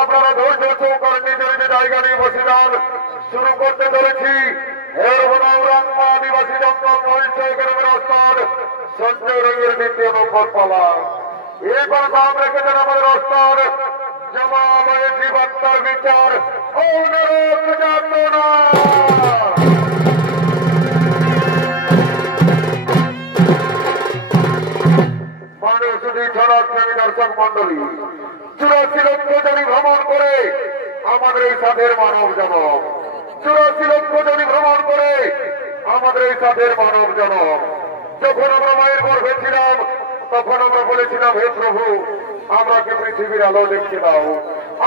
আপনারা ধৈর্য সহকারে নিজের নিজের জায়গা নিয়ে বসে যান। শুরু করতে চলেছি আদিবাসী জঙ্গল মহিষ গ্রামের ওস্তাদ সঞ্জয় রঙের ২য় নম্বর পালা। এবার নাম রেখেছেন আমাদের ওস্তাদ জামাল জীবাত্মার বিচার দর্শক মন্ডলী ৮৪ লক্ষ জনি ভ্রমণ করে আমাদের এই সাধের মানব জনক ৮৪ লক্ষ জনি ভ্রমণ করে আমাদের এই সাধের মানব জনক। যখন আমরা মায়ের গর্ভে ছিলাম তখন আমরা বলেছিলাম, হে প্রভু আমরাকে পৃথিবীর আলো দেখতে দাও,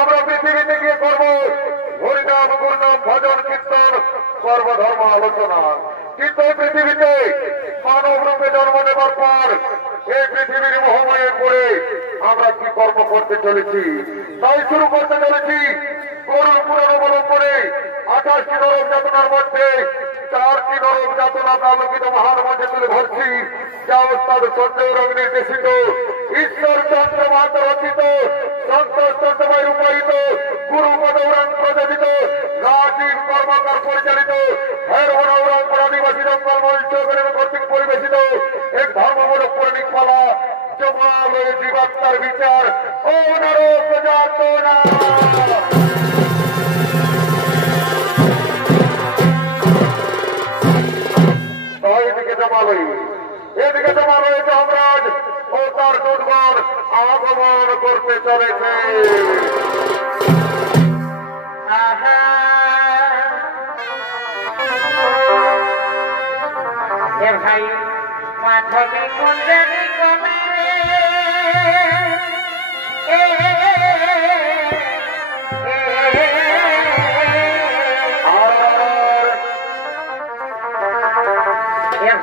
আমরা পৃথিবীতে গিয়ে করবো হরিনাম গুরনাম ভজন কীর্তন সর্বধর্ম আলোচনা। কিন্তু এই পৃথিবীতে মানব রূপে জন্ম নেবার পর এই পৃথিবীর মোহময়ে পড়ে আমরা কি কর্ম করতে চলেছি? তাই শুরু করতে চলেছি গরুর পুরাণ অবলম্বনে ২৮টি নরক যাতনার মধ্যে ৪টি নরক যাতনা আলোকিত মহান মঞ্চে তুলে ধরছি, যা ওস্তাদ সঞ্জয় রং নির্দেশিত, ঈশ্বর চন্দ্র মাতা রচিত, সন্তোষ চন্দ্রময় রূপায়িত, গুরু পদৌরাং প্রযোজিত, রাজীব কর্মকার পরিচালিত, হেরবনৌরাং আদিবাসী জঙ্গল মঞ্চ কর্তৃক পরিবেশিত এক ধর্মমূলক পৌরাণিক পালা জামাল জীবাত্মার বিচার ও নরক যাতনা। এদিকে জমাল হয়েছে আমরাজ ও তার দুর্গণ আগমন করতে চলেছে। ভাই মাধবী কুঞ্জনী কমে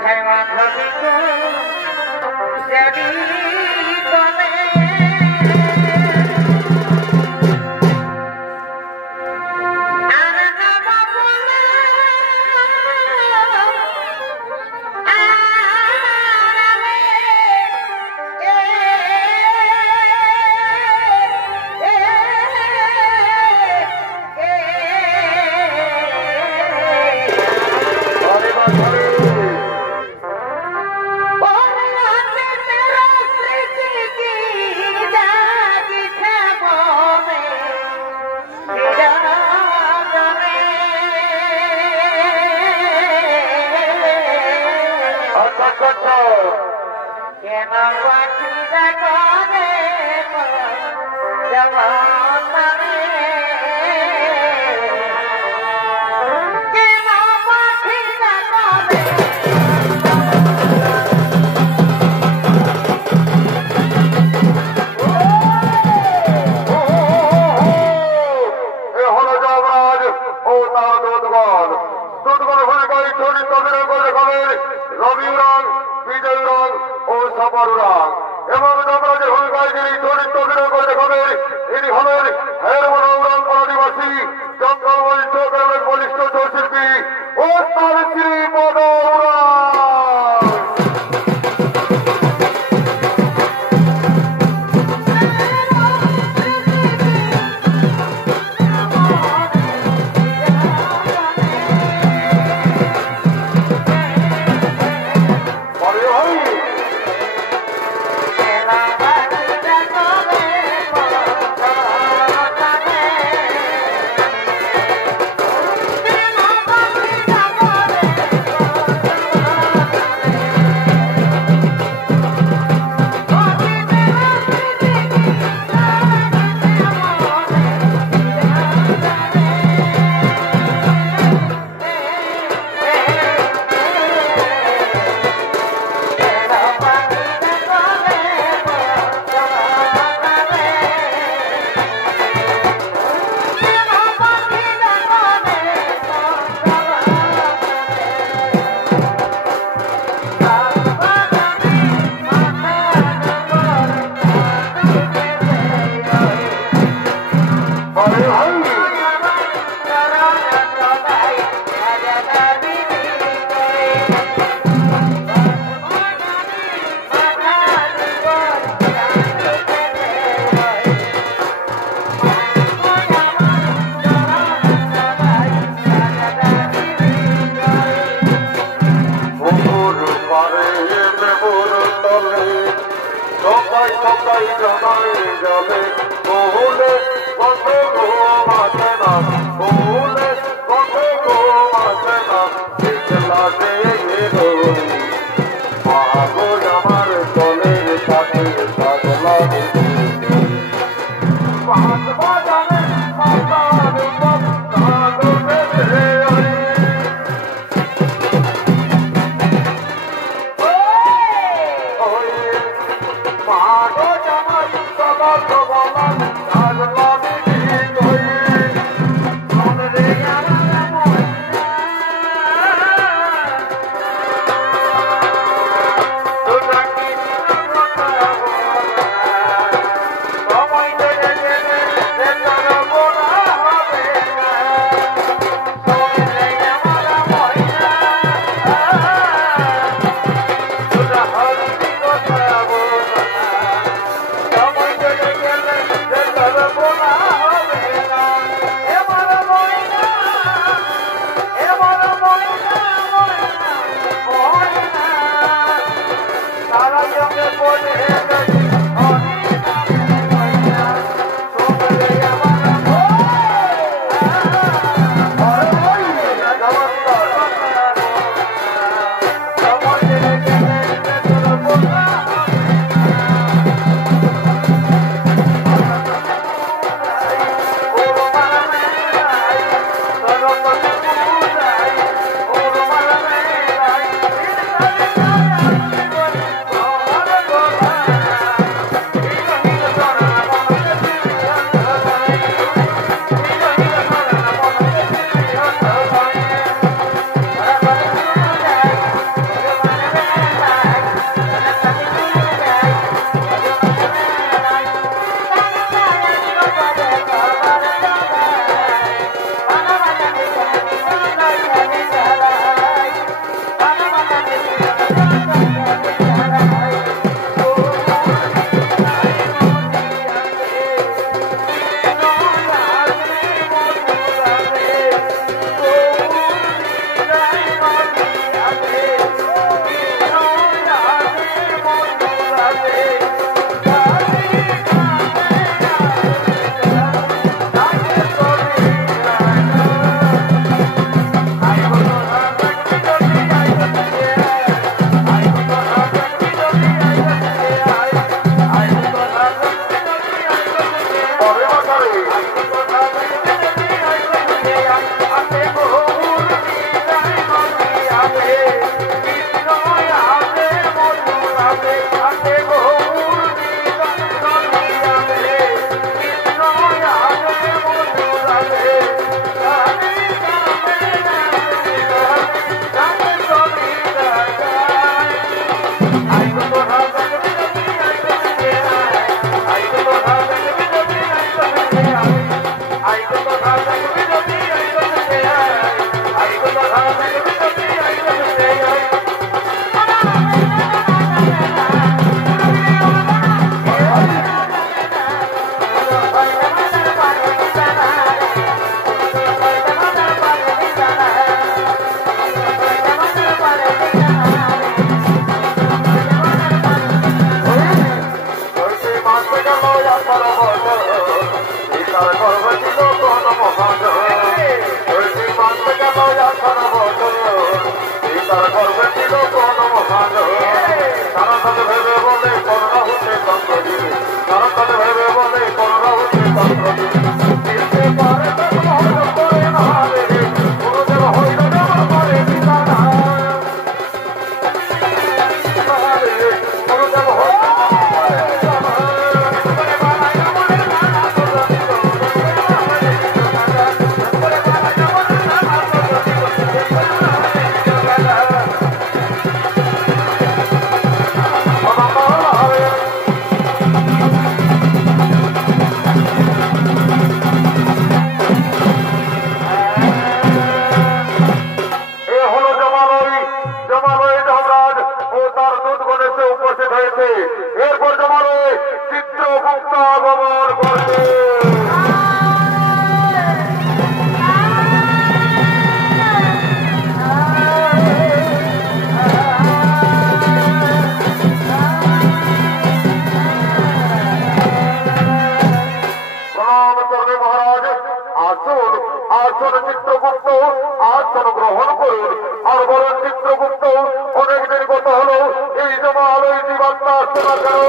ভাই মাধবী কুঞ্জনী কমে এবং যমরাজের ভূমিকায় যিনি চরিত্র অভিনয় করে দেখাবেন ইনি হলেন হেরবনৌরাং আদিবাসী জঙ্গল মঞ্চ গ্রামের বলিষ্ঠ শিল্পী ওস্তাদ শ্রী পদৌরাং। Oh যাই জনাই জলে বহুলে কত ঘুম আসে না বহুলে কত ঘুম আসে না একলা রই মাগো আমার জলের সাথে সাজলা পাঁচ বাজারে মাতার কালো রে মাগো আমার সদা সবলা চিত্রগুপ্ত আসন গ্রহণ করুন। আর বলেন চিত্রগুপ্ত, অনেকদিন গত হলো এই জমা আলোয় বার্তা আসছে না কেন?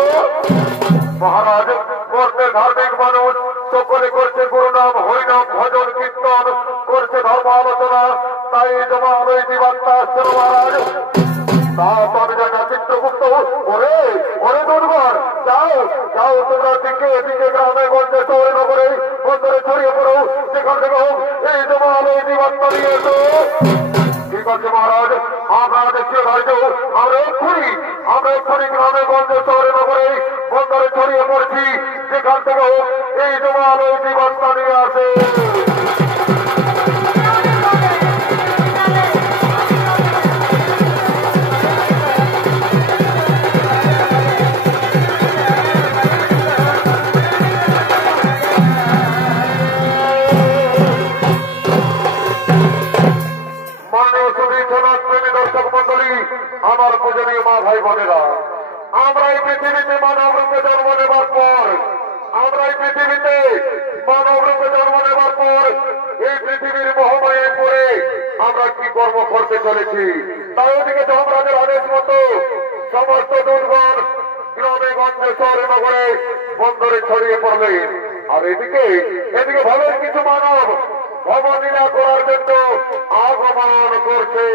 মহারাজ, করছে ধার্মিক মানুষ, সকলে করছে গুরুনাম হরিনাম ভজন কীর্তন, করছে ধর্ম আলোচনা, তাই জমা আলোয় বার্তা আসছে না মহারাজ। তা তো আমি জানি না চিত্রগুপ্ত। ওরে ওরে দুর্বার, যাও যাও তোমরা দিকে এদিকে গ্রামে গঞ্জে শহরে নগরে বন্দরে ছড়িয়ে পড়ো, সেখান থেকে হোক এই জমা আলোয় বার্তা নিয়ে এসো। ঠিক আছে মহারাজ, আপনারা দেখিয়ে রাজ্য আমরা এক্ষুনি গ্রামে গঞ্জে শহরে নগরে বন্দরে ছড়িয়ে পড়ছি, সেখান থেকে হোক এই জমা আলোয় বার্তা নিয়ে আসে। আমার পূজনীয় মা ভাই বোনেরা, আমরা এই পৃথিবীতে মানব রূপে জন্ম নেবার পর এই পৃথিবীর মহামায়ে পড়ে আমরা কি কর্ম করতে চলেছি। তাই ওদিকে যমরাজের আদেশ মতো সমস্ত দুর্গণ গ্রামে গঞ্জে শহরে নগরে বন্দরে ছড়িয়ে পড়লেন। আর এদিকে ভাবের কিছু মানব ভবলীলা করার জন্য আগমন করছে।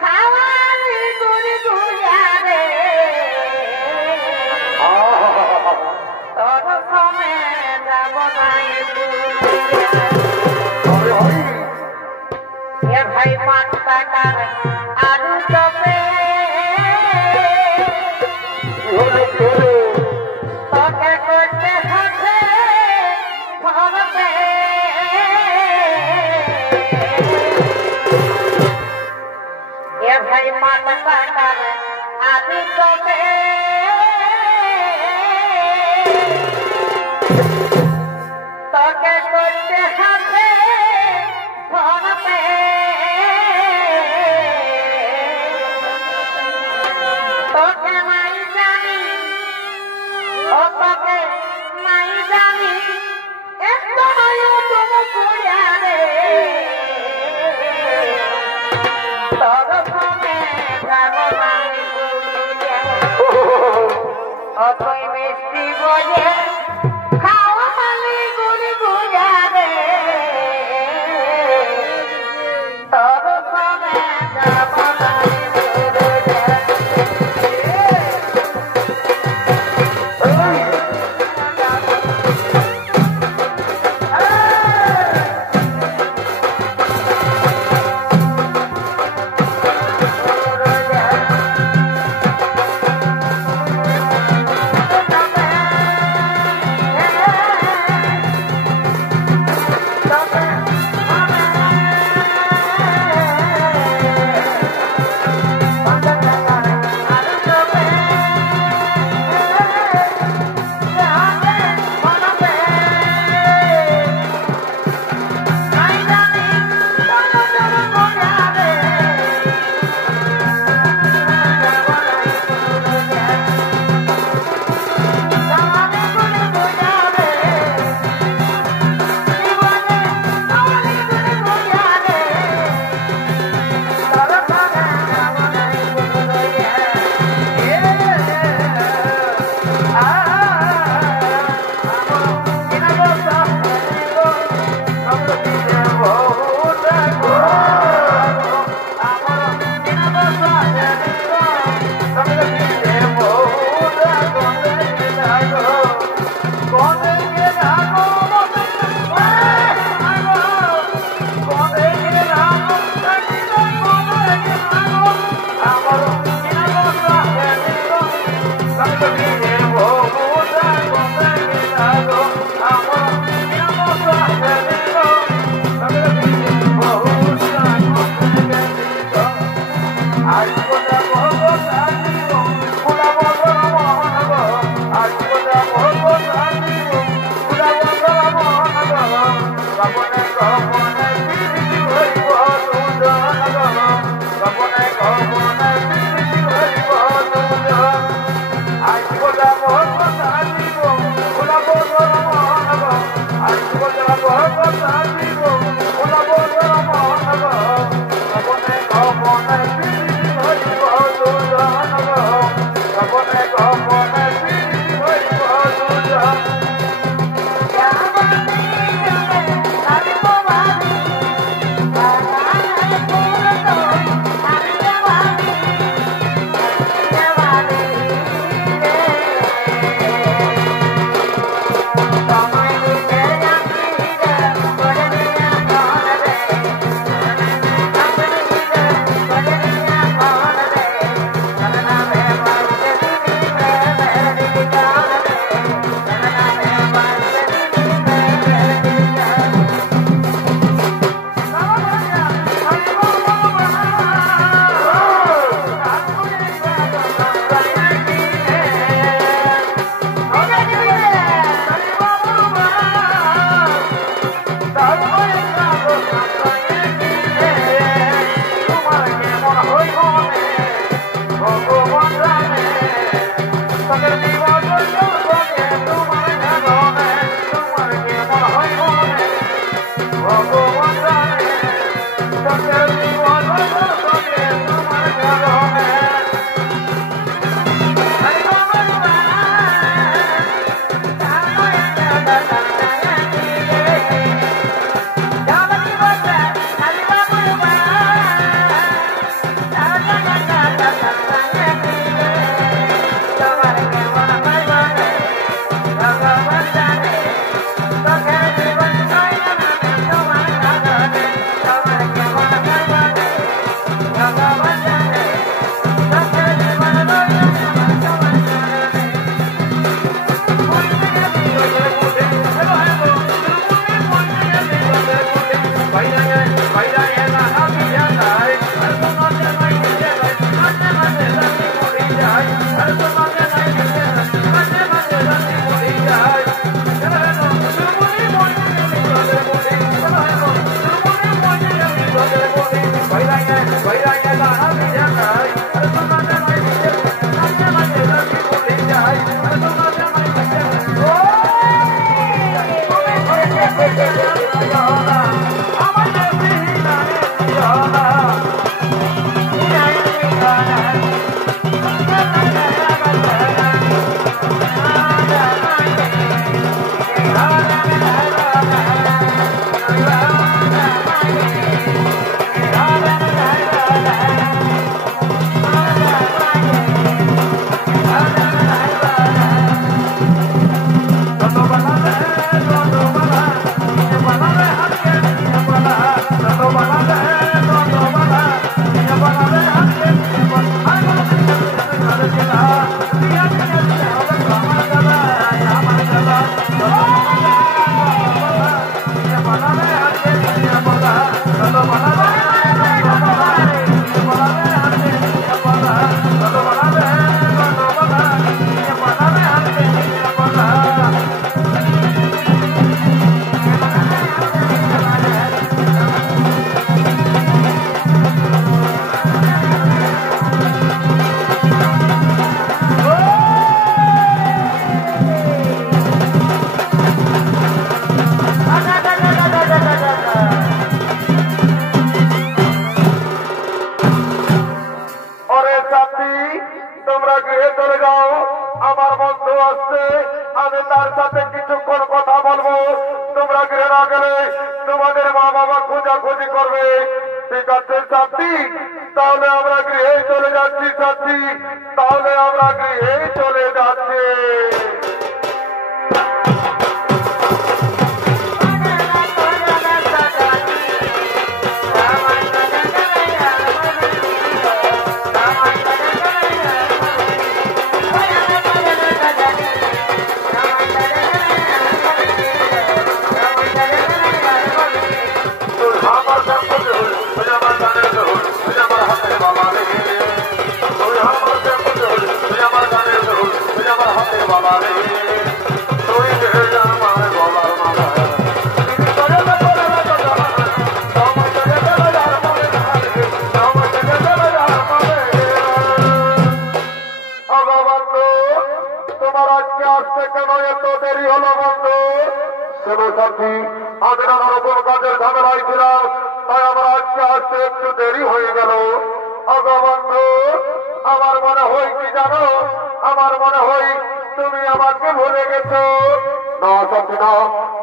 খাওয়ালি গুড়ি গুড়িয়ারে তোর সমে যাব নাই এ ভাই পাঁচটাকার আলু চপে তোকে করতে হাতে ধরবে এ ভাই পাঁচটাকার আলু চপে তোকে করতে হাতে ধরবে তোকে নাই জানি ও তোকে নাই জানি একটু তুমি পুড়িয়া রে তোর সঙ্গে যাব নাই অতই মিষ্টি বলে খাওয়া মালি গুড়ি গুড়িয়া রে তোর সঙ্গে যাব নাই Hare সাথী তোমরা গৃহে চলে যাও, আমার বন্ধু আসছে, আমি তার সাথে কিছুক্ষণ কথা বলবো। তোমরা গৃহে না গেলে তোমাদের মা বাবা খোঁজাখুঁজি করবে। ঠিক আছে সাথী, তাহলে আমরা গৃহে চলে যাচ্ছি সাথী, তাহলে আমরা গৃহে চলে যাচ্ছি। তোমার আজকে আসতে কেন এত দেরি হলো বন্ধু? শোনো সাথী, আমি নানা রকম কাজের ঝামেলায় ছিলাম, তাই আমার আজকে আসতে একটু দেরি হয়ে গেল। বন্ধু, আমার মনে হয় কি জানো, আমার মনে হয় তুমি আমাকে ভুলে গেছো। না সাথী না,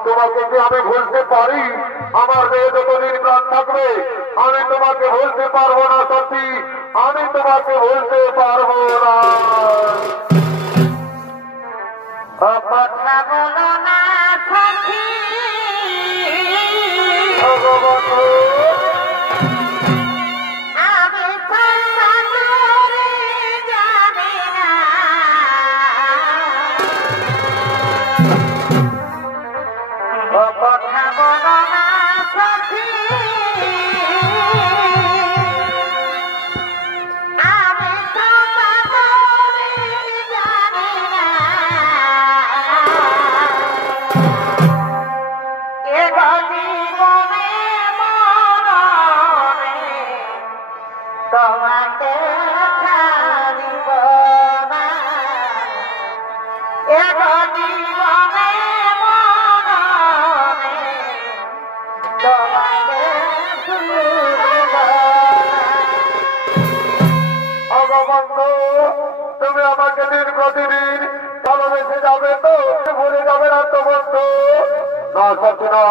তোমাকে কি আমি ভুলতে পারি? আমার মেয়ে যতদিন প্রাণ থাকবে আমি তোমাকে ভুলতে পারবো না সাথী, আমি তোমাকে ভুলতে পারবো না। কথা বলো না সাথী, আমি জানি না। কথা বলো না সাথী, আমি জানি না। তোমাকে ছাড়িব না, জীবনে মনে তোমাকে ভুলিব না। বন্ধু, তুমি আমাকে দিন প্রতিদিন ভালোবেসে যাবে তো, ভুলে যাবে না তো বন্ধু? না সাথী না,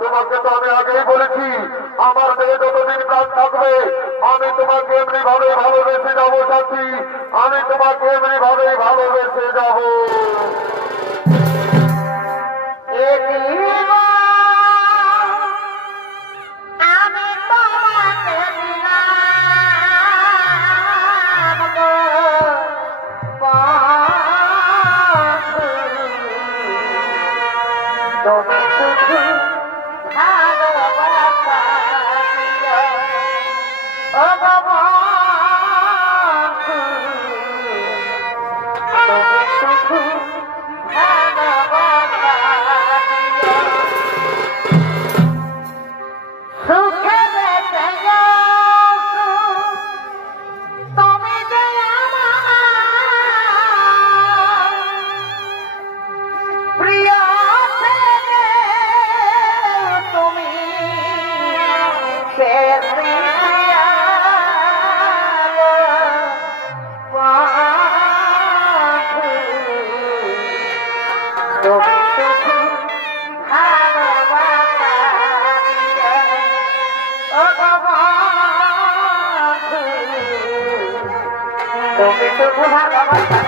তোমাকে তো আমি আগেই বলেছি আমার মেয়ে যতদিন প্রাণ থাকবে আমি তোমাকে এমনি ভাবে ভালোবেসে যাবো সাথী, আমি তোমাকে এমনি ভাবেই ভালোবেসে যাবো। আমি তোমাকে দিলাম গো বন্ধু, তুমি শুধু ভালোবাসা দিও। ও গো বন্ধু, তুমি শুধু ভালোবাসা দিও। সুখে বেঁচে যাও তুমি যে আমার প্রিয় থেকে, তুমি শেষ দিয়া বন্ধু, তুমি শুধু ভালোবাসা দিও। ও গো বন্ধু, তুমি শুধু ভালোবাসা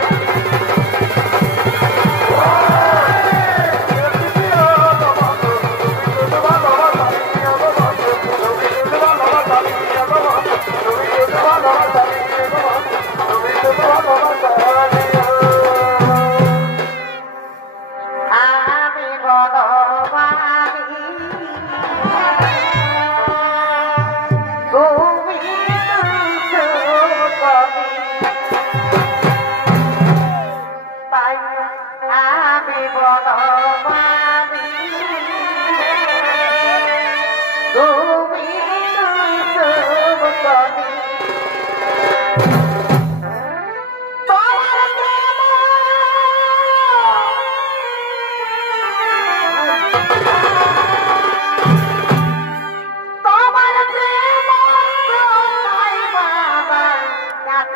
আমি বনমালী, তুমি কবি।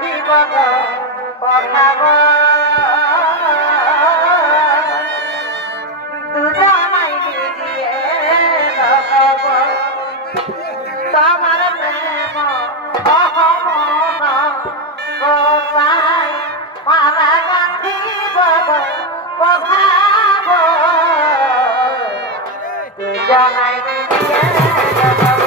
জীবন পড়াব দুজনাই গিয়ে লগাব তোমার প্রেম অহমন গোসাই মারা গান্ধী পড়াব দুজনাই গিয়ে লগাব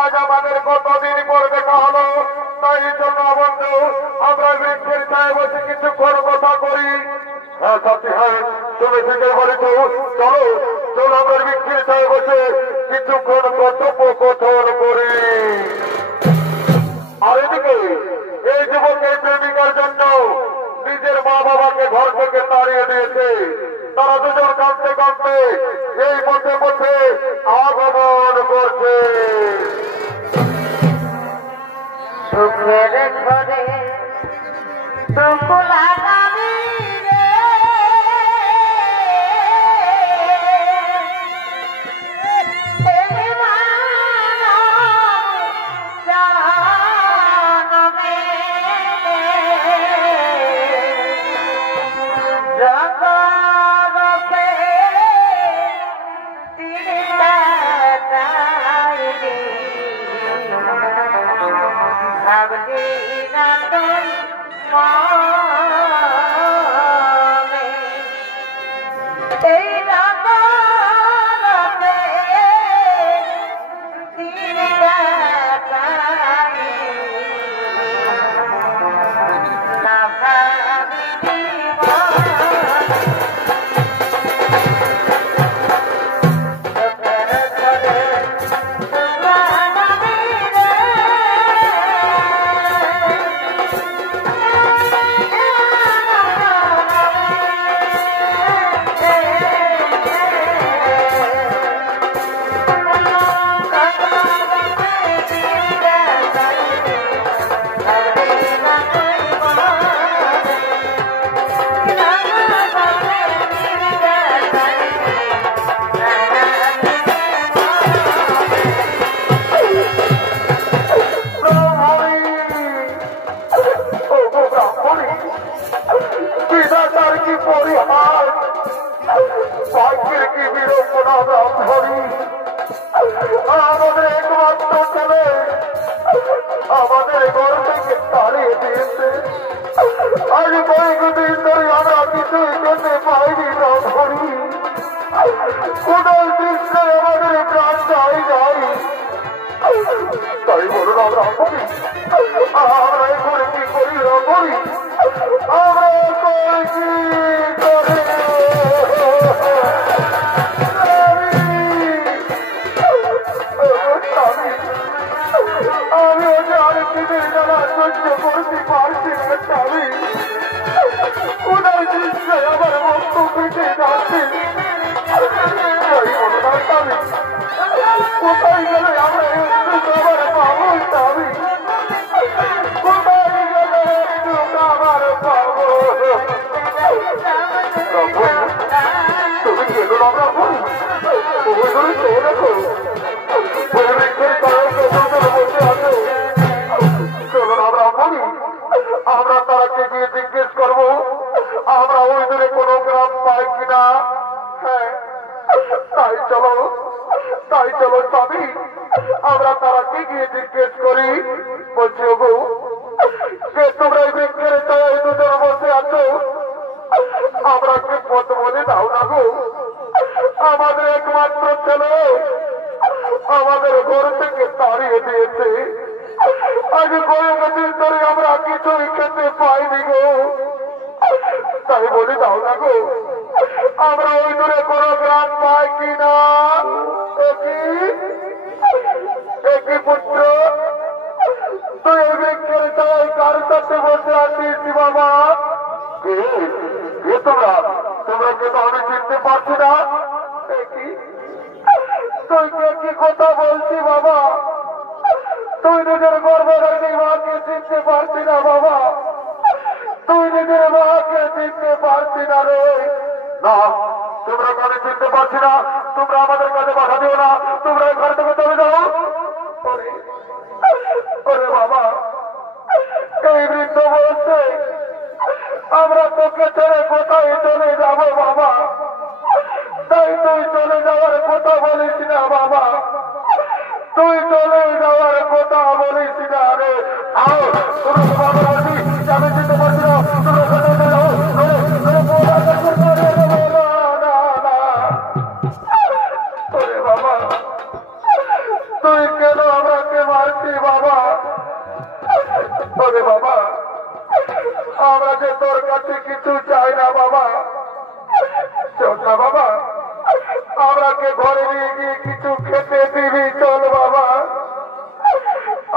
আজ আমাদের কতদিন পর দেখা হলো, তাই জন্য বন্ধু আমরা বৃক্ষের ছায় বসে কিছুক্ষণ কথা করি। হ্যাঁ সাথী, হ্যাঁ তুমি ঠিকই বলেছ, চলো চলো আমরা বৃক্ষের ছায় বসে কিছুক্ষণ কথোপকথন করি। আর এদিকে এই যুবকের প্রেমিকার জন্য নিজের মা বাবাকে ঘর থেকে তাড়িয়ে দিয়েছে। তারা দুজন কাঁদতে কাঁদতে এই পথে পথে আগমন করছে। সুখের ঘরে দুকুলা নামি রে জানমে জগরপে তিনটা গাইলি ভাবলি না তুই মনে এই রাতে তিনটা গাইলি না ভাবলি আমাদের একমাত্র ছেলে আমাদের ঘর থেকে তাড়িয়ে দিয়েছে। আজ কয়েকদিন ধরে আমরা কিছুই খেতে পাইনি না ধরি। কোথায় দৃশ্যে আমাদের প্রাণ যাই যাই, তাই বলুন আমরা করি, আমরা এখানে কি করি না করি, আমরা কি করে আমি ওকে আরেকদিনের জ্বালা সহ্য করতে পারছি না। স্বামী কোথায় দৃশ্যে আমার মস্ত পেটে যাচ্ছে, স্বামী কোথায় গেলে আমরা একটু খাবার পাবো? স্বামী কোথায় গেলে একটু খাবার পাবো? তুমি গেলো না প্রভু, তুমি ধরে চেয়ে দেখো আমরা তারাকে গিয়ে জিজ্ঞেস করবো আমরা ওই দূরে কোনো গ্রাম পাই কিনা। হ্যাঁ তাই চলো স্বামী, আমরা তারাকে গিয়ে জিজ্ঞেস করি। বলছি ওগো, যে তোমরা এই বৃক্ষের ছায়ায় দুজন বসে আছো, আমরাকে পথ বলে দাও না গো। আমাদের একমাত্র ছেলে আমাদের ঘর থেকে তাড়িয়ে দিয়েছে। আজ কয়েকদিন ধরে আমরা কিছুই খেতে পাইনি গো, তাই বলে দাও না গো, আমরা ওই দূরে কোনো গ্রাম পাই কিনা। একই পুত্র সাথে বসে আছিস বাবা। কে কে তোমরা? তোমরা কে? তো আমি চিনতে পারছি না। তুই কে? কি কথা বলছি বাবা? তুই নিজের গর্ভধারিণী মাকে চিনতে পারছি না বাবা? তুই নিজের মাকে চিনতে পারছি না রে? না, তোমরা কানে চিনতে পারছি না। তোমরা আমাদের কাছে বাধা দিও না। তোমরা ঘর থেকে চলে যাও। ওরে বাবা, এই বৃদ্ধ বলছে আমরা তোকে ছেড়ে কোথায় চলে যাবো বাবা? তাই তুই চলে যাওয়ার কথা বলিস না বাবা। তুই চলে যাওয়ার কথা বলিস না রে। আও তোমরা বাবা বলছি আমি চিনতে পারছি না। তোমরা কোথায় যাও? বাবা তুই কেন আমাকে মারছি বাবা? ওরে বাবা, আমরা যে তোর কাছে কিছু চাই না বাবা। চল না বাবা, আমরাকে ঘরে নিয়ে গিয়ে কিছু খেতে দিবি। চল বাবা,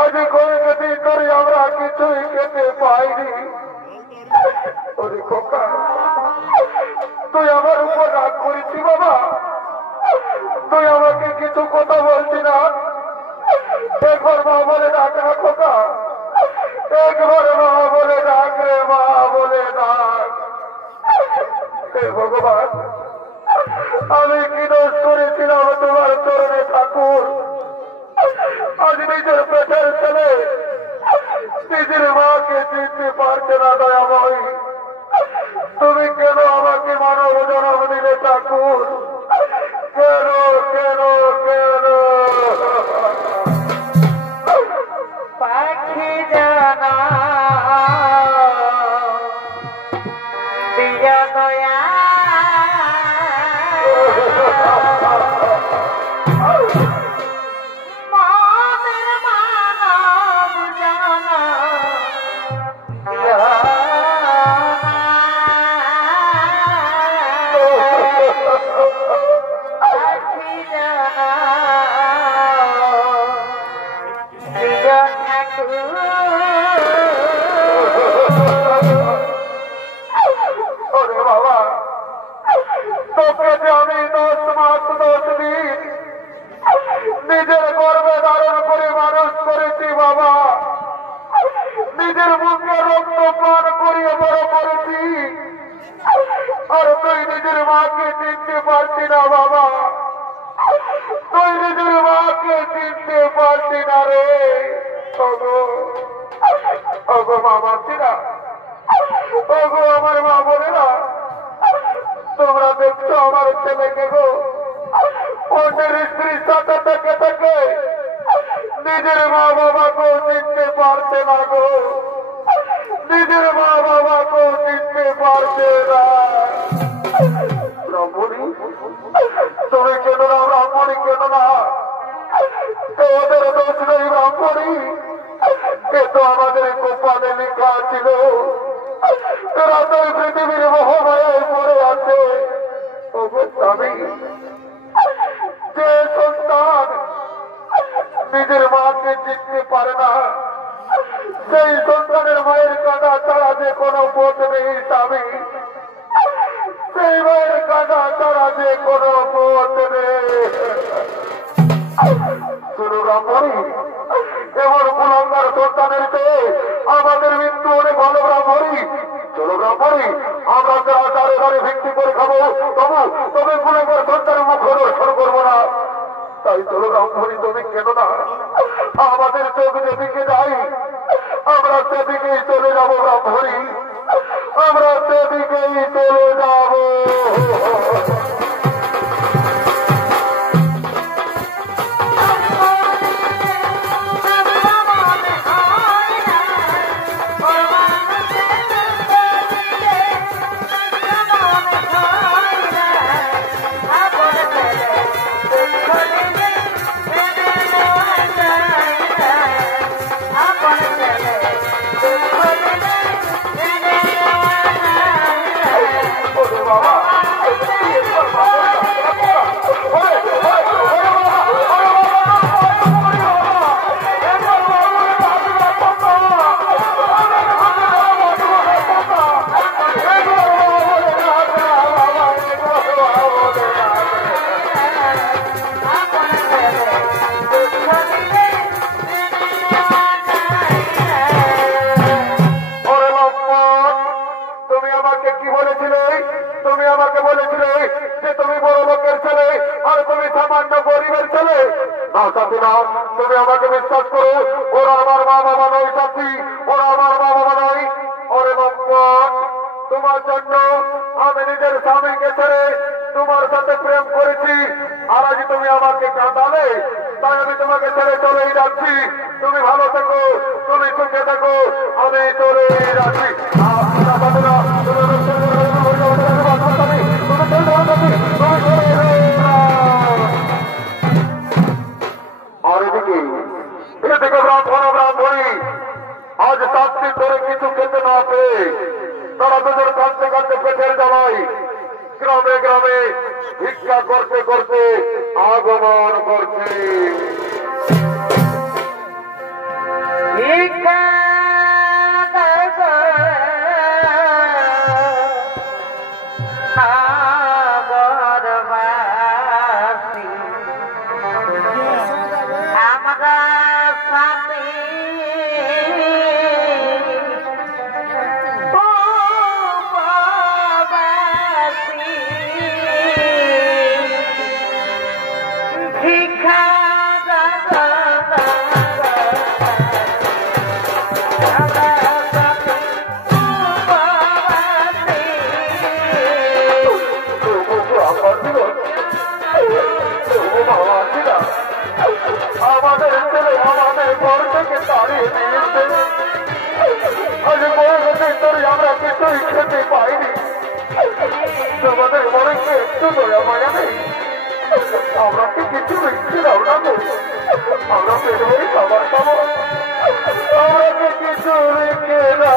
আজ কয়েকদিন ধরে আমরা কিছুই খেতে পাইনি। ওরে খোকা, তুই আমার উপর রাগ করেছি বাবা? তুই আমাকে কিছু কথা বলছি না? একবার মা বলে ডাক না খোকা, একবার মা বলে ডাক রে, মা বলে ডাক। হে ভগবান, আমি কি দোষ করেছিলাম তোমার চরণে ঠাকুর? আজ নিজের পেটের ছেলে নিজের মাকে চিনতে পারছে না দয়াময়। তুমি কেন আমাকে মানব জন্ম দিলে ঠাকুর? কেন কেন কেন? পাখি জানা দিয়া দয়া মনের মানব জানা দিয়া পাখি জানা দিয়া ঠাকুর। ওরে বাবা, তোকে যে আমি 10 মাস 10 দিন নিজের গর্ভে ধারণ করে মানুষ করেছি বাবা। নিজের মুখে রক্ত পান করিয়ে বড় করেছি, আর তুই নিজের মাকে চিনতে পারছি না বাবা। তুই নিজের মাকে চিনতে পারছি না রে। ওগো ওগো মা মানছি না। ওগো আমার মা বলে না, তোমরা দেখছো আমার ছেলেকে গো অন্যের স্ত্রীর সাথে থেকে থেকে নিজের মা বাবাকেও চিনতে পারছে না গো। নিজের মা বাবাকেও চিনতে পারছে না। ব্রাহ্মণী, তুমি কেন না? ব্রাহ্মণী কেন না? ওদের দোষ নেই ব্রাহ্মণী, এ তো আমাদের কপালে লেখা ছিল। এরা তো পৃথিবীর মহামায়ায় পড়ে আছে। ওগো স্বামী, যে সন্তান নিজের মাকে চিনতে পারে না, সেই সন্তানের মায়ের কাঁদা ছাড়া যে কোনো পথ নেই স্বামী। সেই মায়ের কাঁদা ছাড়া যে কোনো পথ নেই। শুনো ব্রাহ্মণী, এমন কুলাঙ্গার সন্তানের চেয়ে আমাদের মৃত্যু অনেক ভালো ব্রাহ্মণী। চলো ব্রাহ্মণী, আমরা যারা তারে ঘরে ভিত্তি করে খাবো, তবে কুলাঙ্গার সন্তানের মুখ দর্শন করবো না। তাই চলো ব্রাহ্মণী, তুমি কেন না? আমাদের চোখ যেদিকে যাই আমরা সেদিকেই চলে যাবো ব্রাহ্মণী, আমরা সেদিকেই চলে যাবো। না, তুমি আমাকে বিশ্বাস করো, ওরা আমার মা বাবা নয় সাথী, ওরা আমার মা বাবা নয়। ওরে লম্পট, তোমার জন্য আমি নিজের স্বামীকে ছেড়ে তোমার সাথে প্রেম করেছি, আর আজ তুমি আমাকে কাঁদালে, তাই আমি তোমাকে ছেড়ে চলেই যাচ্ছি। তুমি ভালো থেকো, তুমি সুখে থেকো, আমি চলে যাচ্ছি। আর এদিকে ব্রাহ্মণী আজ 7 দিন ধরে কিছু খেতে না পেয়ে তারা দুজন কাঁদতে কাঁদতে পেটের জ্বালাই গ্রামে গ্রামে ভিক্ষা করতে করতে আগমন করছে। আমাদের ছেলে আমাদের ঘর থেকে তাড়িয়ে দিয়েছে, আজ বহুদিন ধরে আমরা কিছুই খেতে পাইনি। তোমাদের মনে কি একটু দয়া মায়া নেই? আমরা কি কিছু রেখেছিলাম না তো? আমরা পেট ভরে খাবার খাবো, আমরা কি কিছু রেখে না?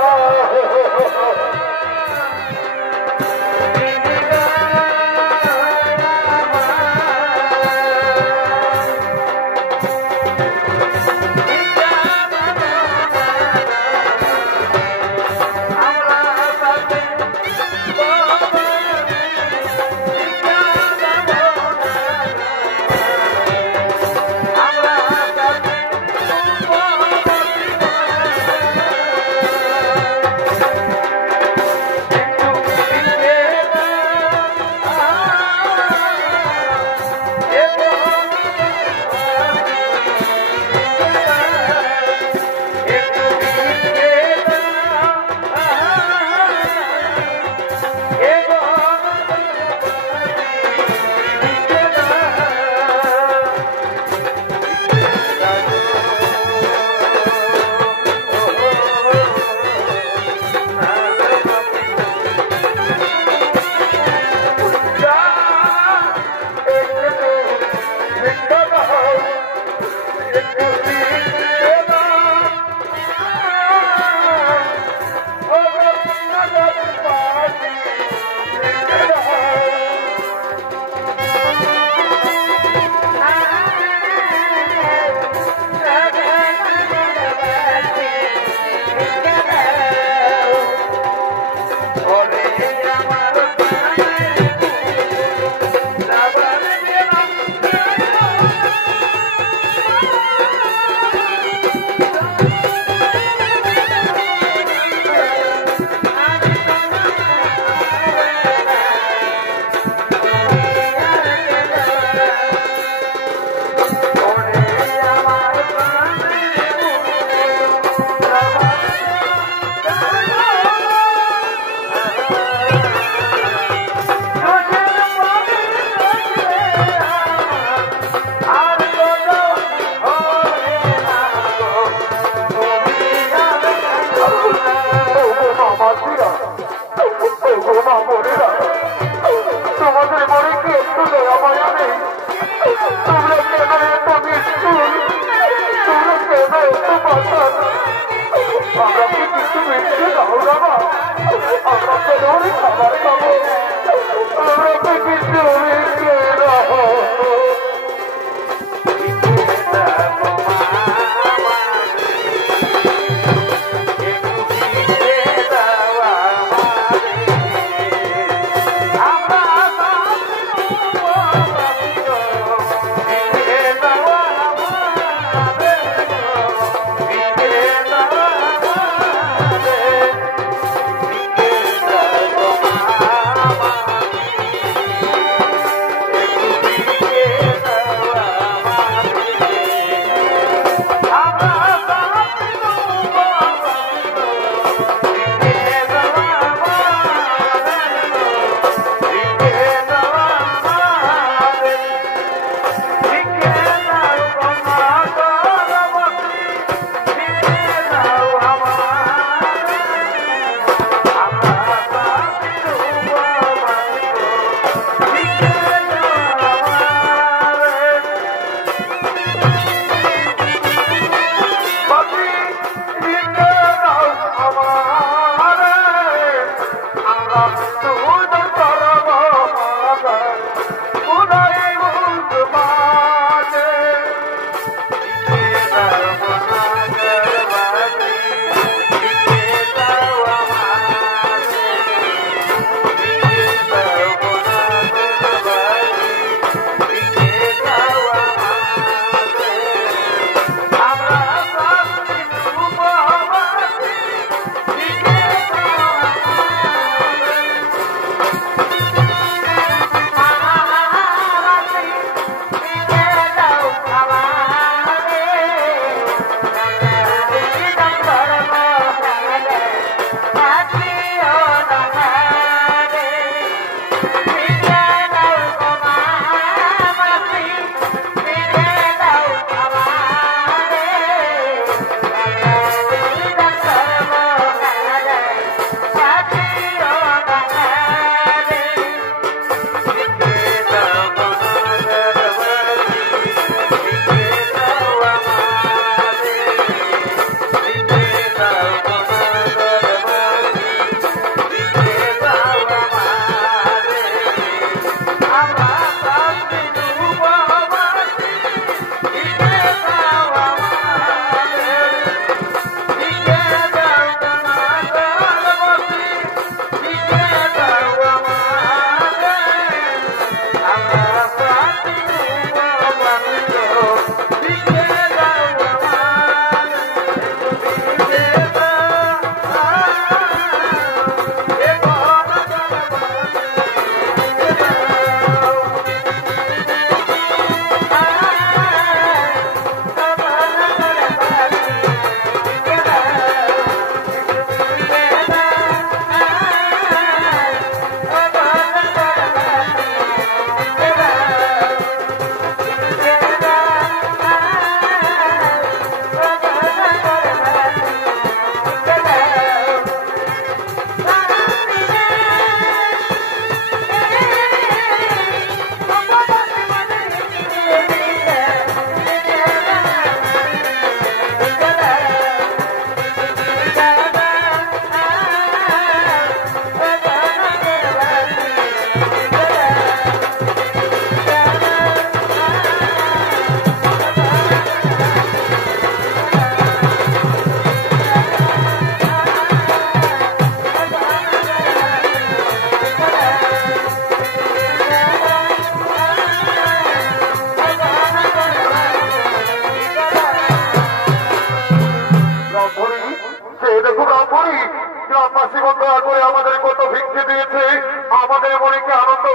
ব্রাহ্মণী সে দেখো ব্রাহ্মণী গ্রামবাসী বন্ধু করে আমাদের কত ভিক্ষে দিয়েছে আমাদের মনে আনন্দ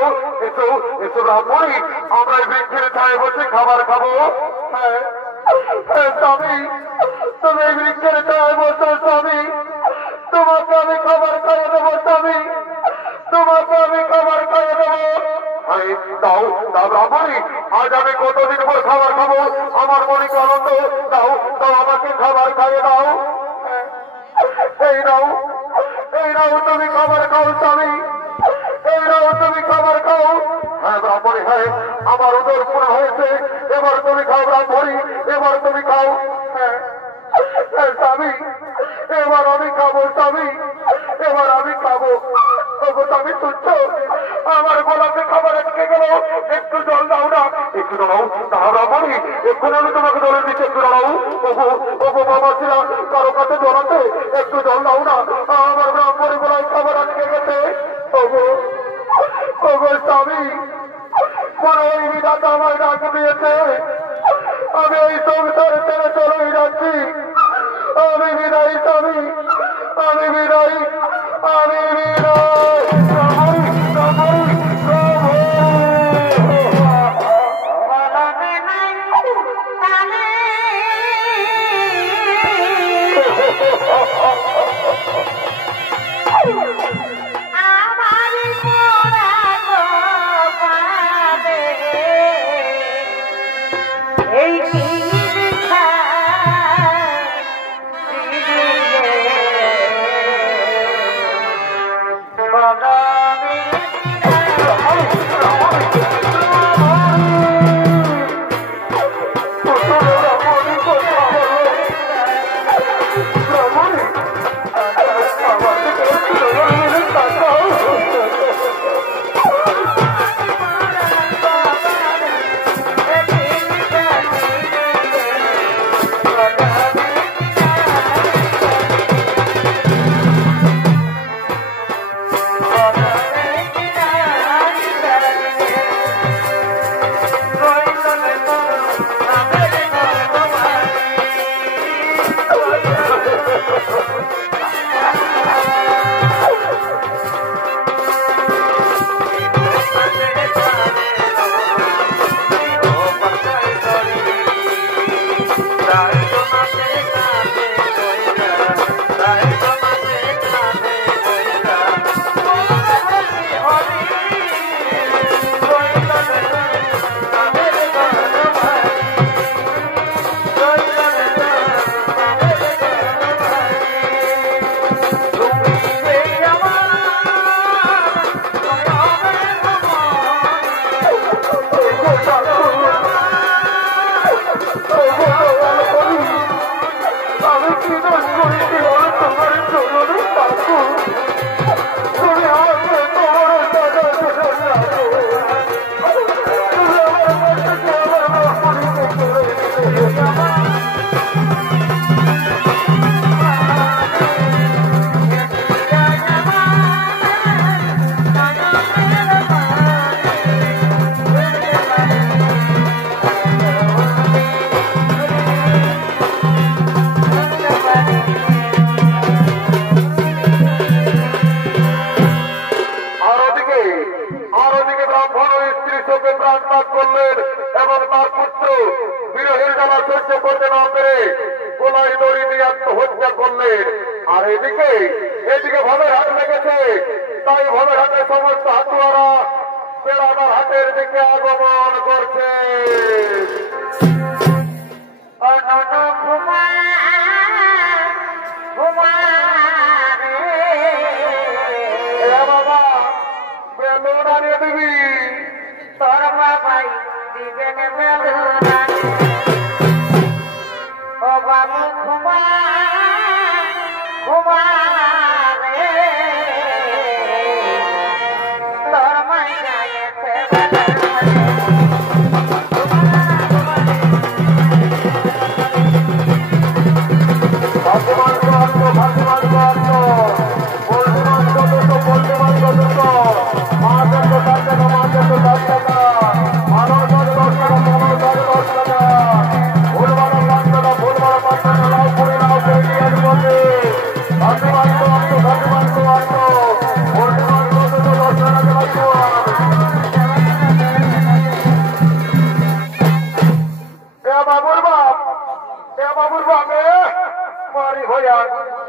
এসো এসো ব্রাহ্মণী আমরা এই বৃক্ষের ছায় বসে খাবার খাবো হ্যাঁ স্বামী তুমি এই বৃক্ষের ছায় বসো স্বামী তোমাকে আমি খাবার খাইয়ে দেবো স্বামী তোমাকে আমি খাবার খাইয়ে দেবো দাও দাও ব্রাহ্মণী আজ আমি কতদিন পর খাবার খাবো আমার মনে আনন্দ দাও দাও আমাকে খাবার খাইয়ে দাও এই নাও তুমি খাবার খাও স্বামী এই নাও তুমি খাবার খাও হ্যাঁ ব্রাহ্মণী হ্যাঁ আমার উদর পুরো হয়েছে এবার তুমি খাও ব্রাহ্মণী এবার তুমি খাও হ্যাঁ স্বামী এবার আমি খাবো স্বামী এবার আমি খাবো স্বামী তুচ্ছ আমার গলাতে খাবার আটকে গেল একটু জল দাও না একটু দাঁড়াও তাহা ব্রাহ্মণী এক্ষুনি আমি তোমাকে জলের দিচ্ছি একটু দাঁড়াও ওগো বাবা ছিলাম কারো কাছে জড়াতে একটু জল দাও না আমার ব্রাহ্মণী গলায় খাবার আটকে গেছে ওগো স্বামী মনে ওই বিধাতা আমার ডাক দিয়েছে আমি এই সংসারে ছেড়ে চলেই যাচ্ছি আমি বিদায়ী স্বামী আমি বিদায়ী আমি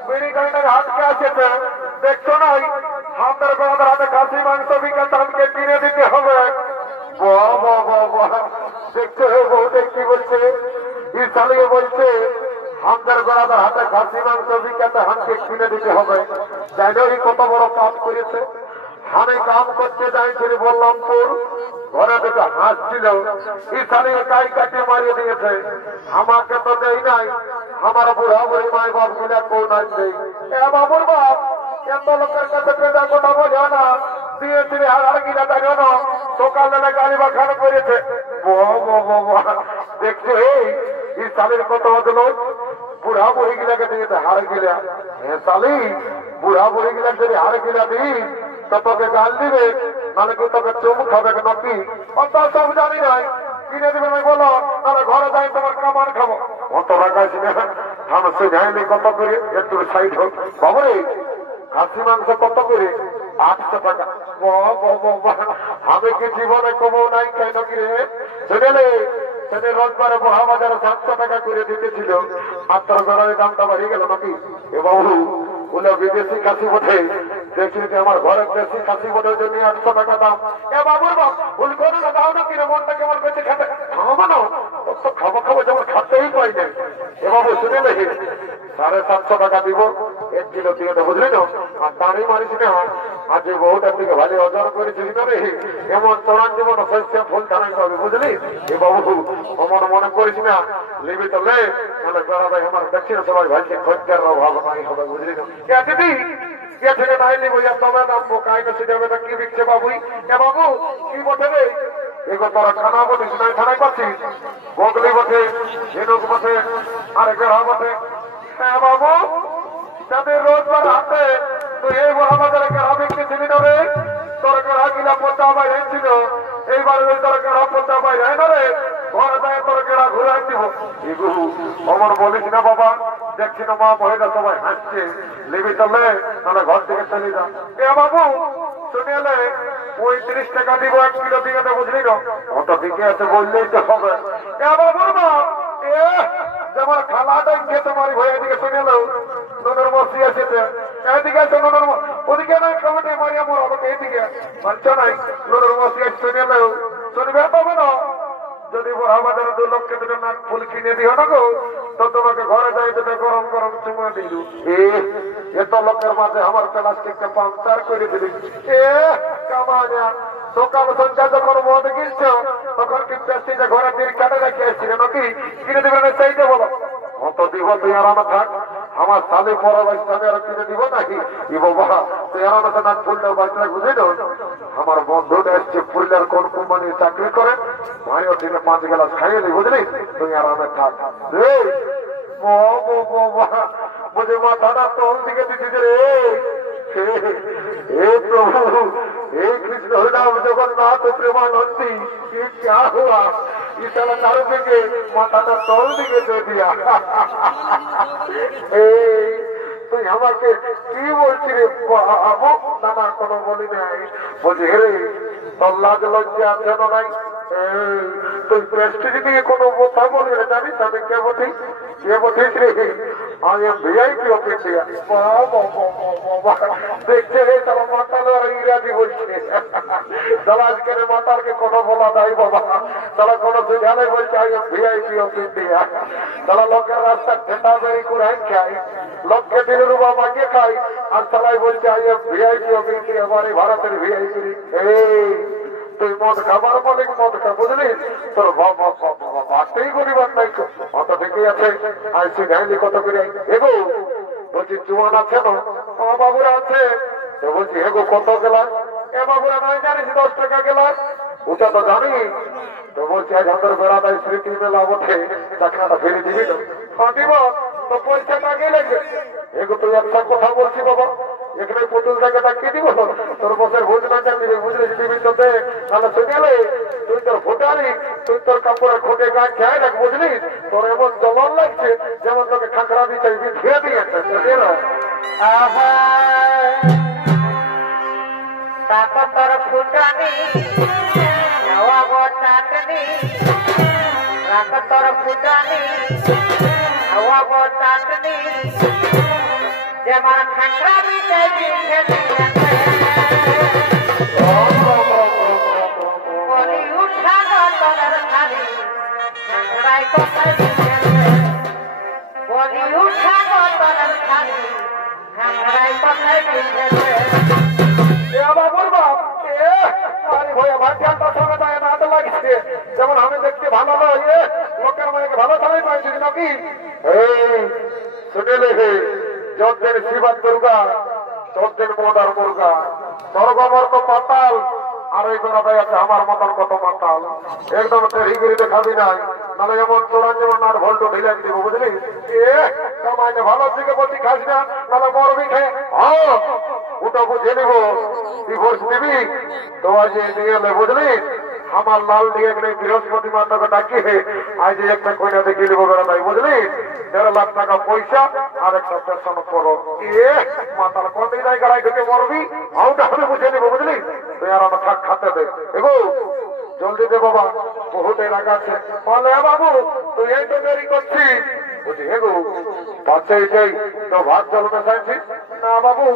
বিড়ি কাইনার হাতকে আছে দেখছো নাই আমাদের আমাদের হাতে খাসি মাংস বিকাশ আমাকে কিনে দিতে হবে। দেখতে বউটা কি বলছে ই চালিয়ে বলছে আমাদের গড়াদের হাতে খাসি মাংস বিকাতে আমাকে কিনে দিতে হবে। জানো এই কত বড় কাজ করেছে। আমি কাম করতে যাইছিলি বললামপুর ঘরে থেকে হাঁস ছিল ই চালিয়ে গাই কাটিয়ে মারিয়ে দিয়েছে। আমাকে তো দেই নাই আমার বুড়া বুড়ি মাই বাপ গুলা কেউ নাই দেই। বাবুর বাপ এত লোকের কাছে পেঁদা কথা বোঝা না দিয়েছিলি হাজার কিনা তাই জন্য সকালবেলা গাড়ি বাখানো করেছে। দেখছো এই চালের কত হলো বুড়া বুড়ি গিলাকে দিয়েছে হার গিলা। হ্যাঁ চালি বুড়া বুড়ি গিলা যদি হার গিলা দিই তো তোকে গাল দিবে নাহলে কেউ তোকে চুমুক খাবে নাকি অত সব জানি নাই কিনে দিবে না বলো তাহলে ঘরে যাই তোমার কামান খাবো। অত রাখাইছি না আমি সে যাইনি কত করে একটু সাইড হোক বাবরে খাসি মাংস কত করে 800 টাকা। আমি কি জীবনে কমও নাই কেন কি রে শুনেলে সেনে রোজবারে মহাবাজারে 700 টাকা করে দিতেছিল মাত্র গড়ের দামটা বাড়িয়ে গেল নাকি। এ বাবু বলে বিদেশি খাসি বটে দেখছি যে আমার ঘরের দেশি খাসি বটের জন্য 800 টাকা দাম। এ বাবুর বাপ ভুল করে না দাও না কিনে মনটা কেমন বেঁচে খেতে খাবো না তো খাবো খাবো যেমন খাতেই পাই না। এ বাবু শুনে নেই 750 টাকা দিব 1 কিলো দিয়ে তো বুঝলি না। আর দাঁড়িয়ে মারিস না আজ বহুটার দিকে ভালো অর্জন করেছিলি না রে এমন চড়ান জীবন শস্য ফুল ধারাই পাবে বুঝলি। এ বাবু আমার মনে করিস না লিবি তো লে নাহলে বেড়াবে আমার দক্ষিণ সবাই ভাইকে খরচার অভাব নাই হবে বুঝলি না। কে দিদি কে থেকে নাই লিবো তবে দাম বোকাই না সেটাবে না কি বিকছে বাবুই। এ বাবু কি বটে রে এগো তোরা খানা বটিস নাই থানায় পাচ্ছিস বগলি বটে ঝিনুক বটে আর গেড়া বটে। হ্যাঁ বাবু যাদের রোজবার হাতে তুই এই মহাবাজারে গেড়া বিক্রি ছিলি না রে তোর গেড়া গিলা পোতা বাইরে ছিল এইবারে তোর গেড়া পোতা বাইরে না রে ঘরে যায় তোর গেড়া ঘুরে দিব। অমর বলিস না বাবা দেখছি না মা মহিলা সবাই হাসছে লিবি চলে নাহলে ঘর থেকে চলে যা। এ বাবু শুনে এলে 35 টাকা দিব 1 কিলো দিয়ে তো বুঝলি না অত দিকে আছে বললেই তো হবে। এ বাবু না যেমন খালাটাই খেতে মারি হয়ে এদিকে শুনে এলো নুনুর মসি আছে এদিকে আছে নুনুর ওদিকে নাই খালাটাই মারি আমার আমাকে এদিকে মানছ নাই নুনুর মসি আছে শুনে এলো শুনবে পাবে না যদি মহাবাজার 2 লক্ষে দুটো নাক ফুল কিনে দিও না গো তো তোমাকে ঘরে যাই দুটো গরম গরম চুমা দিল। এত লোকের মাঝে আমার প্লাস্টিকটা পাংচার করে দিলি। কামানিয়া সকাল সন্ধ্যা যখন মদ কিনছ তখন কি প্লাস্টিকে ঘরে দিয়ে কাটে রাখি আসছিল নাকি কিনে দেবে না চাইতে বলো অত দিব তুই আরামে থাক আমার সালে পরে আমি আর কিনে দিব নাকি ই বাবা তুই আরামে নাক ফুলটা বাঁচলে বুঝলি না। আমার বন্ধুটা এসছে পুরুলিয়ার কোন কোম্পানি চাকরি করে ভাইও দিনে 5 গ্লাস খাইয়ে নি বুঝলি তুই আরামে থাক। मुझे माथा तोल दिखे दीजिए रे हे प्रभु हे कृष्ण हरिनाम जगन्नाथ प्रेमानंदी ये क्या हुआ इस दारू के माथा तोल दिखे दे दिया। তুই আমাকে কি বলছি রে বাবু নানা কোনো বলি নাই বলছি হে তোর লাজ লজ্জা আছে না নাই তুই প্রেস্টিজ নিয়ে কোনো কথা বলবি না জানিস আমি কে বঠিস রে আমি ভিআইপি অফ ইন্ডিয়া। দেখছে রে তারা মাতাল আর ইংরাজি বলছে তারা আজকের মাতালকে কোনো বলা নাই বাবা তারা কোনো সুঝালে বলছে আমি ভিআইপি অফ ইন্ডিয়া। তারা লোকের রাস্তা ঠেটা বেরি কুড়াই খাই লোককে 3 রুপা মাকে খাই আর তারাই বলছে আমি ভিআইপি অফ ইন্ডিয়া মানে ভারতের ভিআইপি। তুই মদ খাবার বলে মদ খা বুঝলি তোর বাড়তেই করিবার নাই অত ঠিকই আছে আইসি গাইলি কত করে এগো বলছি জোয়ান আছে না আমার বাবুরা আছে তো বলছি এগো কত গেলাস এ বাবুরা নয় জানিস 10 টাকা গেলাস ওটা তো জানি তো বলছি আজ আমাদের বেড়াদায় স্মৃতি মেলা ওঠে টাকাটা ফেলে দিবি না দিব তো পয়সাটা গেলে এগো তুই একটা কথা বলছি বাবা এখানে পুতুল টাকাটা কে দিব তোর বসের ভোজ না চাকরি বুঝলি দিবি তো দে নাহলে শুনে তুই তোর ভোটারি তুই তোর কাপড়ের খোঁটে গায়ে খেয়ে রাখ বুঝলি তোর এমন জমন লাগছে যেমন তোকে খাঁকড়া দিতে ধুয়ে দিয়েছে তোর ফুটানি চাটনি তোর ফুটানি চাটনি যেমন ঠান্ডা দিতে দিতে বলি উঠা গতরের খালি ঠান্ডায় কোথায় দিতে বলি উঠা গতরের খালি ঠান্ডায় কোথায় দিতে যেমন আমি দেখতে ভালো নয় লোকের মাকে ভালো সময় পাইছি নাকি শুনে লেখে যতদিন শিবাদ দুর্গা ততদিন মদার মুর্গা স্বর্গমর্গ পাতাল আর এই বেড়াটাই আছে আমার মতন কত মাতাল একদম টেরি করে দেখাবি নাই নাহলে যেমন চোড়ান যেমন আর ভল্ট ঢিলে দিব বুঝলি কামাইনে ভালো দিকে বলছি খাস না নাহলে মরবি খেয়ে ওটা বুঝে নিব ডিভোর্স দিবি তো আজ নিয়ে বুঝলি আমার লাল দিয়ে বৃহস্পতি মাতাকে ডাকিয়ে আজ একটা কইনা দেখে নিব বেড়াটাই বুঝলি 1.5 লাখ টাকা পয়সা আর একটা পেশন করো মাতার কোন জায়গায় গাড়াই ঢুকে মরবি আউটা আমি বুঝে নিব বুঝলি তুই আর আমার থাক খাতে দে এগো জলদি দে বাবা বহুত এলাকা আছে বলে বাবু তুই এই তো দেরি করছিস বুঝি এগো পাচ্ছে এটাই তো ভাত জল মেশাইছিস না বাবু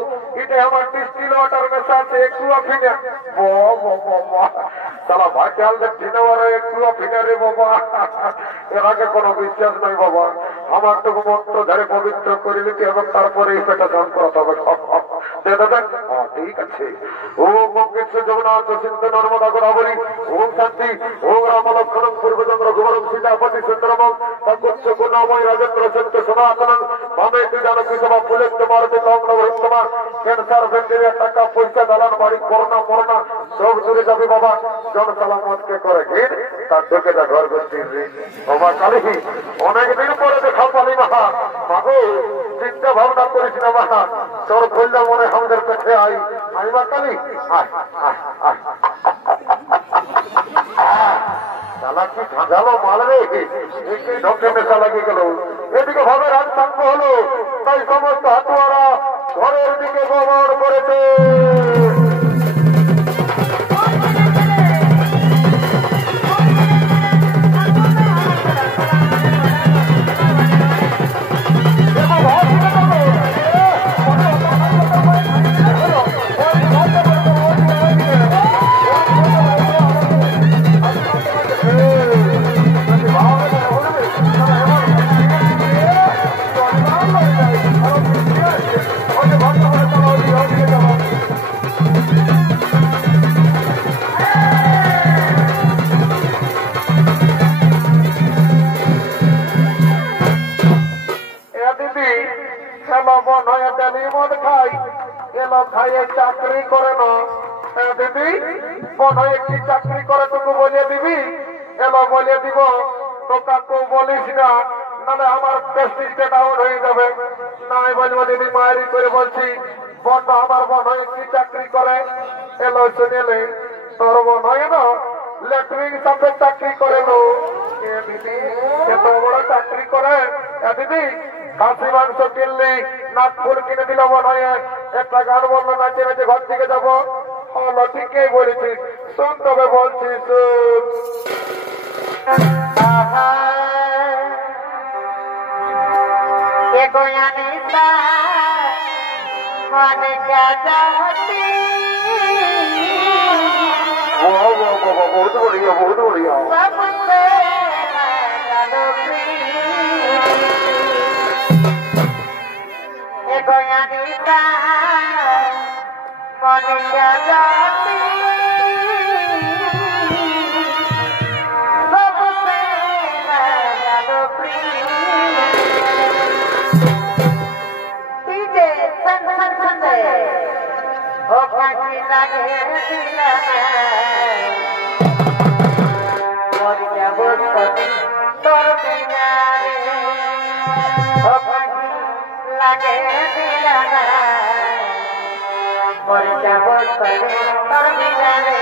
এটা আমার ডিস্টিল ওয়াটার মেশাচ্ছে একটু ফিনে তারা ভাত চাল দেখছিনে একটু ফিনে রে বাবা এর আগে কোনো বিশ্বাস নাই বাবা আমার তো মন্ত্র ধারে পবিত্র করে নিতে এবং তারপরে এই পেটা দান করাতে হবে ঠিক আছে ও মঙ্গেশ্বর জগন্নাথ সিন্ধু নর্মদা গোদাবরী ওম শান্তি ওম রাম লক্ষ্মণ পূর্বচন্দ্র ঘুমরম সীতাপতি সুন্দরম তৎ গুণময় রাজেন্দ্র সন্ত সনাতন ভাবে তুই জানকী সভা পুলিশ মারতে কমা ক্যান্সার ব্যাকটেরিয়া টাকা পয়সা দালান বাড়ি করোনা মরনা সব দূরে যাবে বাবা জন সালামতকে করে ঘির তার ঢুকে যা ঘর গোষ্ঠীর বাবা কালী অনেকদিন পরে দেখা পালি না মাগো চিন্তা ভাবনা করিস না মা তোর খুললে মনে আমাদের কাছে আই আমি মা কালী চালাকি ঝাঁঝালো মারবে একেই ঢোকে নেশা লাগিয়ে গেল এদিকে ভাবে রাত সাঙ্গ হলো তাই সমস্ত হাতুয়ারা ঘরের দিকে গমন করেছে চাকরি করে না দিদি মনে হয় একটি চাকরি করে তোকে বলে দিবি এলো বলে দিব তো কাকু বলিস না নাহলে আমার প্রেস্টিজটা ডাউন হয়ে যাবে নাই বলবো দিদি মায়েরি করে বলছি বন্ধ আমার মনে হয় একটি চাকরি করে এলো শুনেলে তোর মনে হয় না লেট্রিন সাথে চাকরি করে নো দিদি এত বড় চাকরি করে দিদি খাসি মাংস কিনলি নাক ফুল কিনে দিল মনে হয় একটা গান বললো নাচে নাচে ঘর থেকে যাবো হলো ঠিকই বলেছি শোন তবে বলছি বহুত বড়িয়া বহুত বড়িয়া Goyanita, Monica Jati, Sobusena Yadopri, DJ Sunday, Okaki Lage Dila, Monica Bustani, Torpinari, Okaki Lage Dila, Monica Bustani, Torpinari.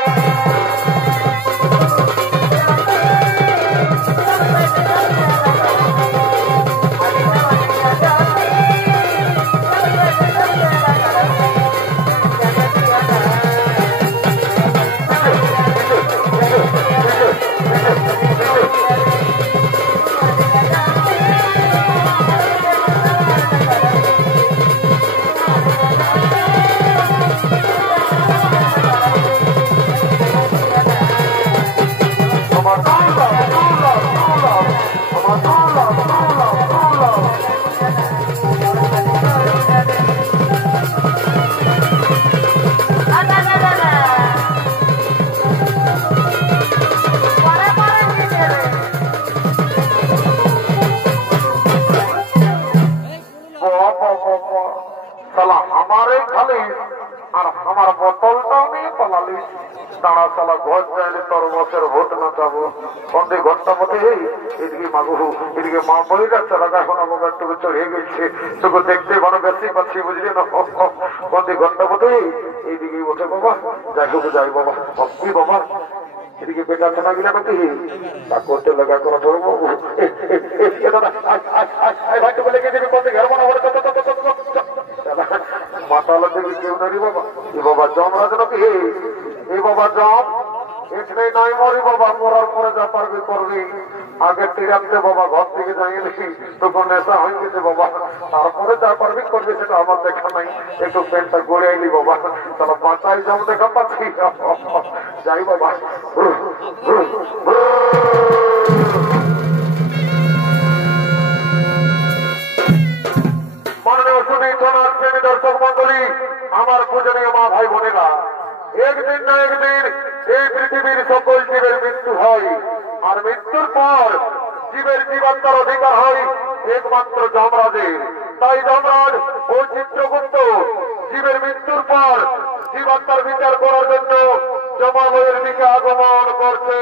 খালিস আর আমার বোতলটাও নিয়ে পালালিস। দাঁড়া শালা ঘর চাইলে তোর বছর ভোট না যাবো বন্ধে ঘরটা মধ্যে এদিকে মাগু এদিকে মা বই যাচ্ছে রাখা এখন আমার টুকু চড়িয়ে গেছে তোকে দেখতে ভালো বেশি পাচ্ছি বুঝলি না বন্ধে ঘরটা মধ্যে এইদিকে বসে বাবা যাই হোক যাই বাবা কি বাবা এদিকে বেটা চেনা গেলে নাকি তা করতে লাগা করা ধরবো ভাইটুকু লেগে দেবে বন্ধে ঘর মনে হবে মাতালা থেকে কেউ নেই বাবা এ বাবা জমরাজ নাকি এই বাবা জম এখানে নাই মরি বাবা মরার পরে যা পারবি করবি আগে টিরাতে বাবা ঘর থেকে যাই নাকি তখন নেশা হয়ে গেছে বাবা তারপরে যা পারবি করবি সেটা আমার দেখা নাই একটু পেনটা গড়ে এলি বাবা তাহলে বাঁচাই যাবো দেখা পাচ্ছি যাই বাবা মাননীয় সুদী থানার প্রেমী দর্শক মন্ডলী আমার পূজনীয় মা ভাই বোনেরা একদিন না একদিন এই পৃথিবীর সকল জীবের মৃত্যু হয় আর মৃত্যুর পর জীবের জীবাত্মার অধিকার হয় একমাত্র যমরাজের। তাই যমরাজ ও চিত্রগুপ্ত জীবের মৃত্যুর পর জীবাত্মার বিচার করার জন্য জমালয়ের দিকে আগমন করছে।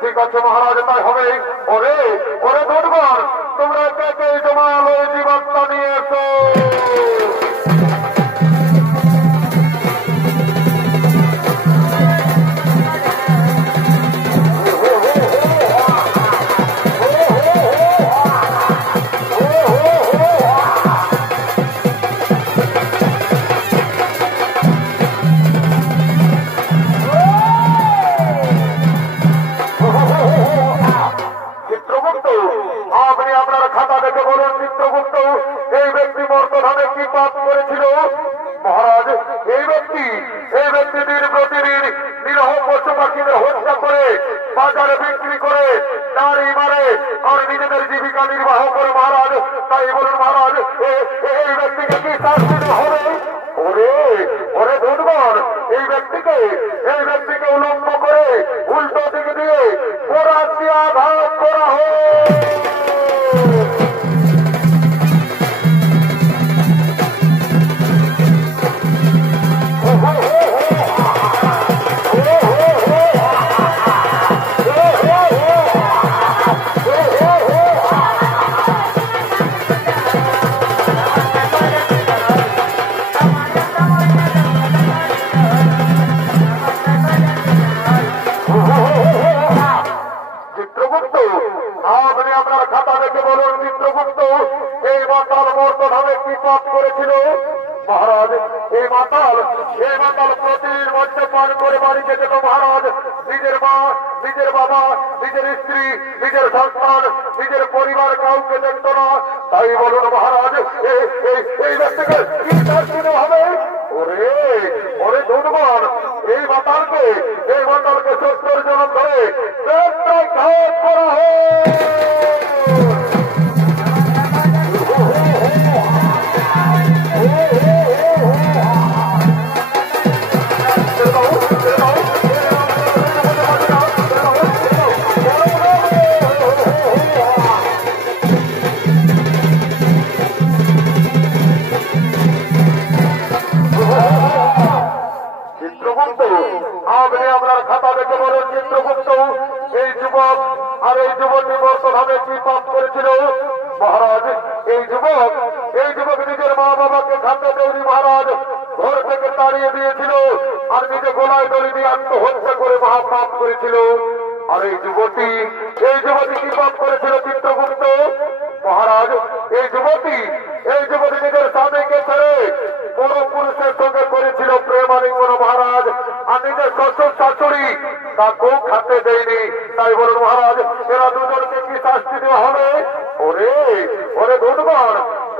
ঠিক আছে মহারাজ তাই হবে। ওরে ওরে ধরবার তোমরা কে জমালো জীবাত্মা নিয়ে এসো। বাজারে বিক্রি করে দাঁড়ি মারে আর নিজেদের জীবিকা নির্বাহ করে মহারাজ। তাই বলুন মহারাজ এই ব্যক্তিকে কি শাস্তি হবে? ওরে ওরে ধনবার এই ব্যক্তিকে উলম্ব করে উল্টো দিকে দিয়ে পোড়া দিয়ে আঘাত করা হয়। চিত্রগুপ্ত এই মাতাল প্রতিদিন মধ্যে পান করে বাড়িতে যেত মহারাজ। নিজের মা, নিজের বাবা, নিজের স্ত্রী, নিজের সন্তান, নিজের পরিবার কাউকে দেখত না। তাই বলুন মহারাজ, এই ব্যক্তিকে কি শাস্তি হবে? ওরে ওরে ধনবান, এই মাতালকে 70 জন ধরে ঘাত করা হয়। আপনি আপনার খাতা দেখে বলেন চিত্রগুপ্ত, এই যুবক আর এই যুবতী বর্তমানে কি পাপ করেছিল মহারাজ? এই যুবক নিজের মা বাবাকে খাদ্য তৈরি মহারাজ ঘর থেকে তাড়িয়ে দিয়েছিল আর নিজে গোলায় দড়ি দিয়ে আত্মহত্যা করে মহাপাপ করেছিল। আর এই যুবতী কি পাপ করেছিল চিত্রগুপ্ত মহারাজ? এই যুবতী নিজের স্বামীকে ছেড়ে বড় পুরুষের সঙ্গে করেছিল প্রেমালিঙ্গন মহারাজ। আর নিজের শ্বশুর শাশুড়ি তাকেও খাতে দেয়নি। তাই বলুন মহারাজ, এরা দুজনকে কি শাস্তি দেওয়া হবে? ওরে ধনবান,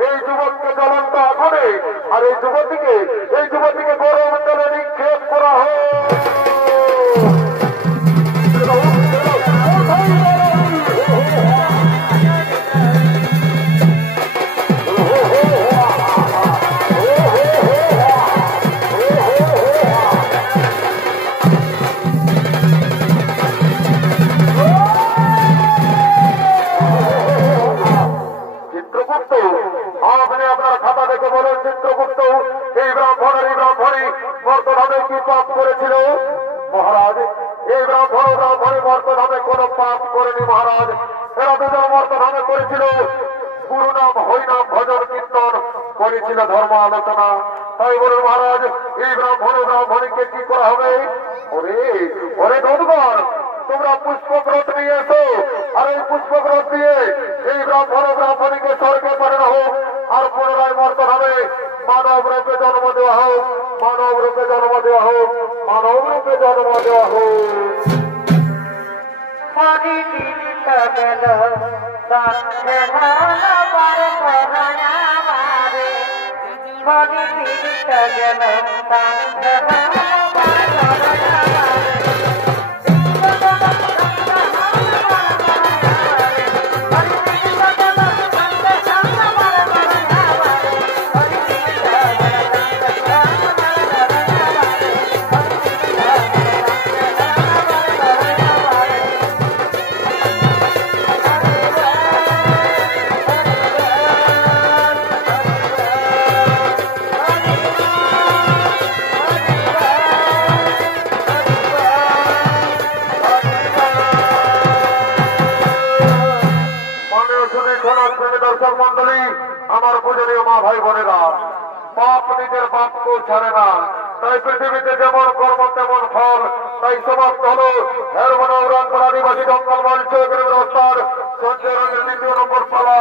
এই যুবককে জ্বলন্ত আগুনে আর এই যুবতীকে গরম তেলে নিক্ষেপ করা হয়। আপনি আপনার খাতা দেখে বলেন চিত্রগুপ্ত, এই ব্রাহ্মণী বর্তমানে কি পাপ করেছিল মহারাজ? এই ব্রাহ্মণী বর্তমানে কোন পাপ করেনি মহারাজ। এরা দুজন বর্তমানে করেছিল গুরু নাম হরিনাম ভজন কীর্তন, করেছিল ধর্ম আলোচনা। তাই বলুন মহারাজ, এই ব্রাহ্মণীকে কি করা হবে? ওরে ধনগণ, তোমরা পুষ্পগ্রত নিয়ে এসো আর এই পুষ্পগ্রত দিয়ে এই ব্রাহ্মণীকে স্বর্গে পাঠানো হোক আর পুনরায় মর্তন হবে। মানব রূপে জন্ম দেওয়া হোক। দর্শক মন্ডলী, আমার পূজনীয় মা ভাই বোনেরা, পাপ নিজের বাপকেও ছাড়ে না। তাই পৃথিবীতে যেমন কর্ম তেমন ফল। তাই সমাপ্ত হল হেরমনৌরাঙ্গল আদিবাসী জঙ্গল মঞ্চ ওস্তাদ সঞ্জয় রঙের 2য় নম্বর পালা।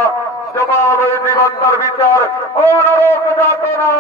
জমা দিবান্তার বিচার ও নরক যাতনা।